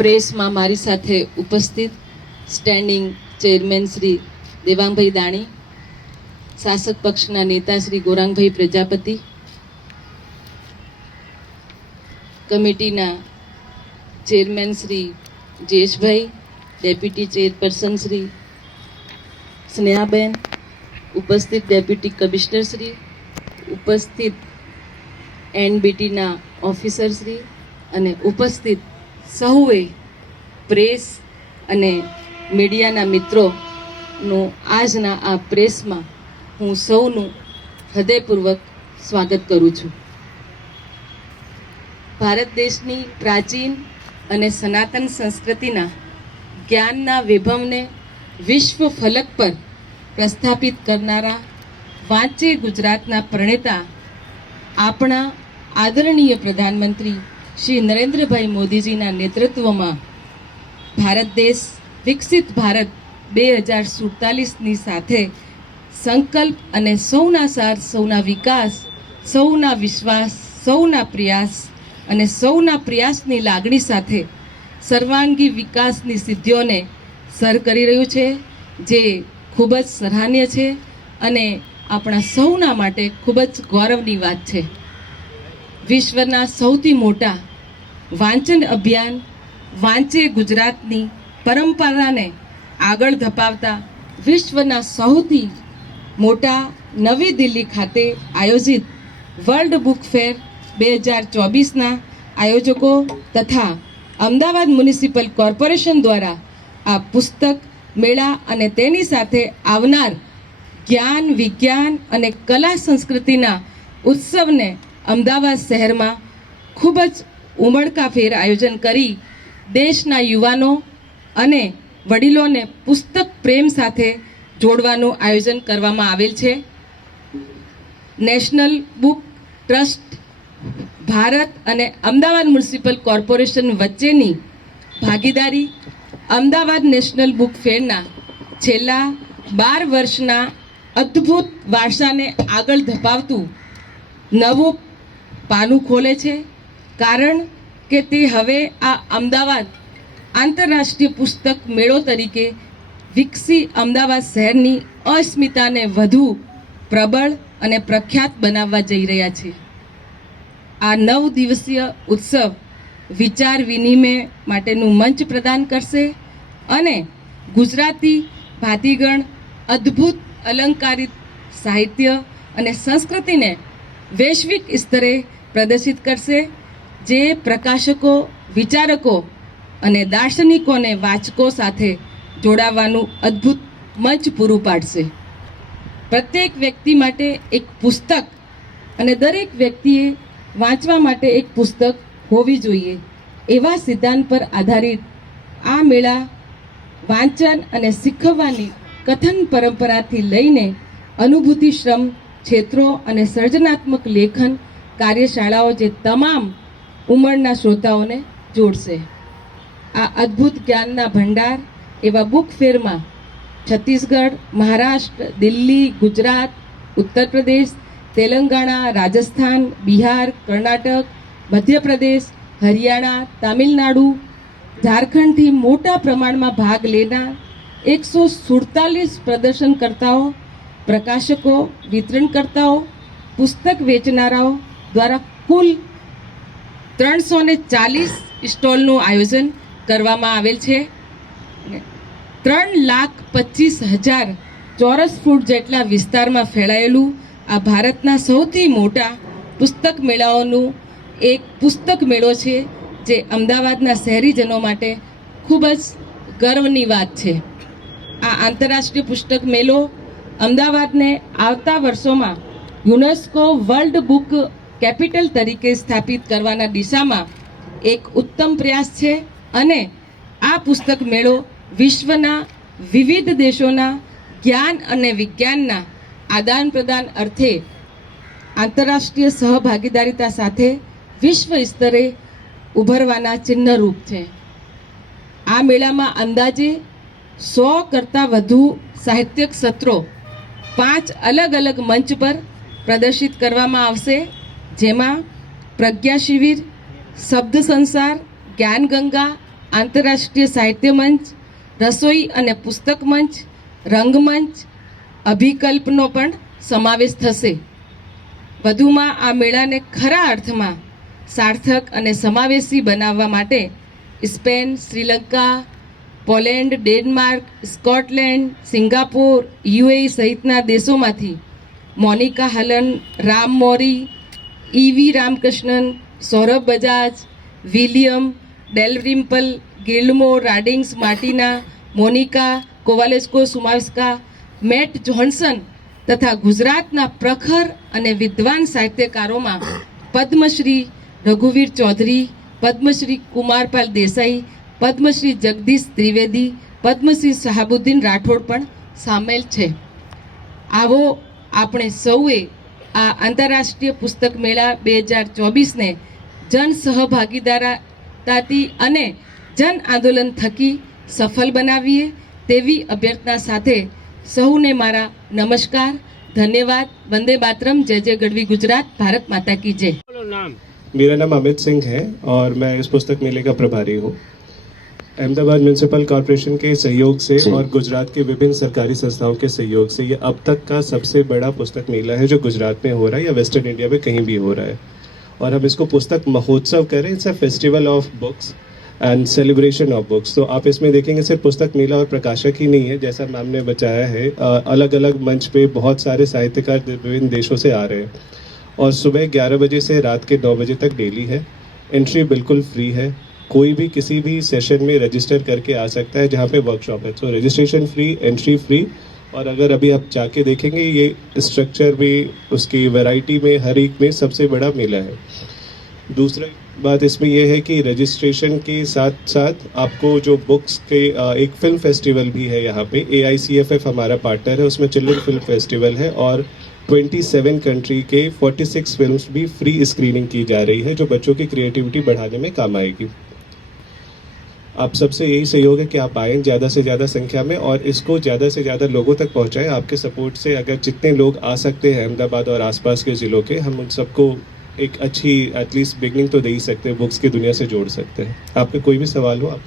પ્રેસમાં મારી સાથે ઉપસ્થિત સ્ટેન્ડિંગ ચેરમેન શ્રી દેવાંગભાઈ દાણી, શાસક પક્ષના નેતા શ્રી ગોરાંગભાઈ પ્રજાપતિ, કમિટીના chairman Shri Jayeshbhai, deputy chairperson Shri Snehaben, ઉપસ્થિત ડેપ્યુટી કમિશનર શ્રી, ઉપસ્થિત એનબીટીના ઓફિસર શ્રી અને ઉપસ્થિત સૌએ પ્રેસ અને મીડિયાના મિત્રોનું આજના આ પ્રેસમાં હું સૌનું હૃદયપૂર્વક સ્વાગત કરું છું. ભારત દેશની પ્રાચીન અને સનાતન સંસ્કૃતિના જ્ઞાનના વિભવને વિશ્વ ફલક પર પ્રસ્થાપિત કરનારા વાંચે ગુજરાતના પ્રણેતા આપણા આદરણીય પ્રધાનમંત્રી શ્રી નરેન્દ્રભાઈ મોદીજીના નેતૃત્વમાં ભારત દેશ વિકસિત ભારત 2047ની સાથે સંકલ્પ અને સૌના સાથ, સૌના વિકાસ, સૌના વિશ્વાસ, સૌના પ્રયાસ અને સૌના પ્રયાસની લાગણી સાથે સર્વાંગી વિકાસની સિદ્ધિઓને સર કરી રહ્યું છે, જે ખૂબ જ સરાહનીય છે અને આપણા સૌના માટે ખૂબ જ ગૌરવની વાત છે. વિશ્વના સૌથી મોટા વાંચન અભિયાન વાંચે ગુજરાતની પરંપરાને આગળ ધપાવતા વિશ્વના સૌથી મોટા નવી દિલ્હી ખાતે આયોજિત વર્લ્ડ બુક ફેર 2024ના આયોજકો તથા અમદાવાદ મ્યુનિસિપલ કોર્પોરેશન દ્વારા આ પુસ્તક મેળા અને તેની સાથે આવનાર જ્ઞાન, વિજ્ઞાન અને કલા સંસ્કૃતિના ઉત્સવને અમદાવાદ શહેરમાં ખૂબ જ ઉમળકાભેર આયોજન કરી દેશના યુવાનો અને વડીલોને પુસ્તક પ્રેમ સાથે જોડવાનું આયોજન કરવામાં આવેલ છે. નેશનલ બુક ટ્રસ્ટ ભારત અને અમદાવાદ મ્યુનિસિપલ કોર્પોરેશન વચ્ચેની ભાગીદારી અમદાવાદ નેશનલ બુક ફેરના છેલ્લા 12 વર્ષના અદ્ભુત વારસાને આગળ ધપાવતું નવું પાનું ખોલે છે, કારણ કે તે હવે આ અમદાવાદ આંતરરાષ્ટ્રીય પુસ્તક મેળો તરીકે વિકસી અમદાવાદ શહેરની અસ્મિતાને વધુ પ્રબળ અને પ્રખ્યાત બનાવવા જઈ રહ્યા છે. આ 9 દિવસીય ઉત્સવ વિચાર વિનિમય માટેનું મંચ પ્રદાન કરશે અને ગુજરાતી ભાતીગણ અદ્ભુત અલંકારિત સાહિત્ય અને સંસ્કૃતિને વૈશ્વિક સ્તરે પ્રદર્શિત કરશે, જે પ્રકાશકો, વિચારકો અને દાર્શનિકોને વાચકો સાથે જોડાવાનું અદ્ભુત મંચ પૂરું પાડશે. પ્રત્યેક વ્યક્તિ માટે એક પુસ્તક અને દરેક વ્યક્તિએ વાંચવા માટે એક પુસ્તક હોવી જોઈએ, એવા સિદ્ધાંત પર આધારિત આ મેળા વાંચન અને શીખવવાની કથન પરંપરાથી લઈને અનુભૂતિ શ્રમ ક્ષેત્રો અને સર્જનાત્મક લેખન કાર્યશાળાઓ જે તમામ ઉંમરના શ્રોતાઓને જોડશે. આ અદ્ભુત જ્ઞાનના ભંડાર એવા બુક ફેરમાં છત્તીસગઢ, મહારાષ્ટ્ર, દિલ્હી, ગુજરાત, ઉત્તર પ્રદેશ, તેલંગાણા, રાજસ્થાન, બિહાર, કર્ણાટક, મધ્યપ્રદેશ, હરિયાણા, તામિલનાડુ, ઝારખંડથી મોટા પ્રમાણમાં ભાગ લેનાર 147 પ્રદર્શનકર્તાઓ, પ્રકાશકો, વિતરણકર્તાઓ, પુસ્તક વેચનારાઓ દ્વારા કુલ 340 સ્ટોલનું આયોજન કરવામાં આવેલ છે. 3,25,000 ચોરસ ફૂટ જેટલા વિસ્તારમાં ફેલાયેલું આ ભારતના સૌથી મોટા પુસ્તક મેળાઓનું એક પુસ્તક મેળો છે, જે અમદાવાદના શહેરીજનો માટે ખૂબ જ ગર્વની વાત છે. આ આંતરરાષ્ટ્રીય પુસ્તક મેળો અમદાવાદને આવતા વર્ષોમાં યુનેસ્કો વર્લ્ડ બુક કેપિટલ તરીકે સ્થાપિત કરવાના દિશામાં એક ઉત્તમ પ્રયાસ છે અને આ પુસ્તક મેળો વિશ્વના વિવિધ દેશોના જ્ઞાન અને વિજ્ઞાનના આદાન પ્રદાન અર્થે આંતરરાષ્ટ્રીય સહભાગીદારિતા સાથે વિશ્વ સ્તરે ઉભરવાના ચિહ્નરૂપ છે. આ મેળામાં અંદાજે 100 કરતાં વધુ સાહિત્યિક સત્રો 5 અલગ અલગ મંચ પર પ્રદર્શિત કરવામાં આવશે, જેમાં પ્રજ્ઞા શિબિર, શબ્દ સંસાર, જ્ઞાન ગંગા, આંતરરાષ્ટ્રીય સાહિત્ય મંચ, રસોઈ અને પુસ્તક મંચ, રંગમંચ, અભિકલ્પનો પણ સમાવેશ થશે. વધુમાં આ મેળાને ખરા અર્થમાં સાર્થક અને સમાવેશી બનાવવા માટે Spain, Sri Lanka, Poland, Denmark, Scotland, Singapore, UAE સહિતના દેશોમાંથી Monika Halan, Ram Mori, E V Ramakrishnan, Saurabh Bajaj, William, Dalrymple, Guillermo, Rodriguez, Martina, Monika, કોવાલેસ્કો, સુમાસ્કા, મેટ જોહન્સન તથા ગુજરાતના પ્રખર અને વિદ્વાન સાહિત્યકારોમાં પદ્મશ્રી રઘુવીર ચૌધરી, પદ્મશ્રી કુમારપાલ દેસાઈ, પદ્મશ્રી જગદીશ ત્રિવેદી, પદ્મશ્રી શહાબુદ્દીન રાઠોડ પણ સામેલ છે. આવો આપણે સૌએ આ આંતરરાષ્ટ્રીય પુસ્તક મેળા 2024ને જન સહભાગીદારતાથી અને જન આંદોલન થકી સફળ બનાવીએ તેવી અભ્યર્થના સાથે સૌને મારા નમસ્કાર, ધન્યવાદ. વંદે માતરમ. જય જય ગઢવી ગુજરાત. भारत माता की जय. मेरा नाम अमित सिंह है और मैं इस पुस्तक मेले का प्रभारी हूँ. अहमदाबाद म्यूनिसिपल कॉरपोरेशन के सहयोग से और गुजरात के विभिन्न सरकारी संस्थाओं के सहयोग से ये अब तक का सबसे बड़ा पुस्तक मेला है जो गुजरात में हो रहा है या वेस्टर्न इंडिया में कहीं भी हो रहा है. और हम इसको पुस्तक महोत्सव करें. It's a festival of books and celebration of books. तो आप इसमें देखेंगे सिर्फ पुस्तक मेला और प्रकाशक ही नहीं है, जैसा मैम ने बताया है. अलग अलग मंच पे बहुत सारे साहित्यकार विभिन्न देशों से आ रहे हैं और सुबह 11 बजे से रात के 9 बजे तक डेली है. एंट्री बिल्कुल फ्री है. कोई भी किसी भी सेशन में रजिस्टर करके आ सकता है जहाँ पे वर्कशॉप है. तो रजिस्ट्रेशन फ्री, एंट्री फ्री. और अगर अभी आप जाके देखेंगे ये स्ट्रक्चर में, उसकी वैरायटी में, हर एक में सबसे बड़ा मेला है. दूसरा बात इसमें यह है कि रजिस्ट्रेशन के साथ साथ आपको जो बुक्स के एक फिल्म फेस्टिवल भी है यहाँ पे. AICFF हमारा पार्टनर है, उसमें चिल्ड्रन फिल्म फेस्टिवल है और 27 कंट्री के 46 फिल्म्स भी फ्री स्क्रीनिंग की जा रही है जो बच्चों की क्रिएटिविटी बढ़ाने में काम आएगी. आप सबसे यही सहयोग है कि आप आएँ ज़्यादा से ज़्यादा संख्या में और इसको ज़्यादा से ज़्यादा लोगों तक पहुँचाएं. आपके सपोर्ट से अगर जितने लोग आ सकते हैं अहमदाबाद और आसपास के ज़िलों के, हम उन सबको एक अच्छी एटलीस्ट बिगनिंग तो दे ही सकते हैं, बुक्स की दुनिया से जोड़ सकते हैं. आपके कोई भी सवाल हो आप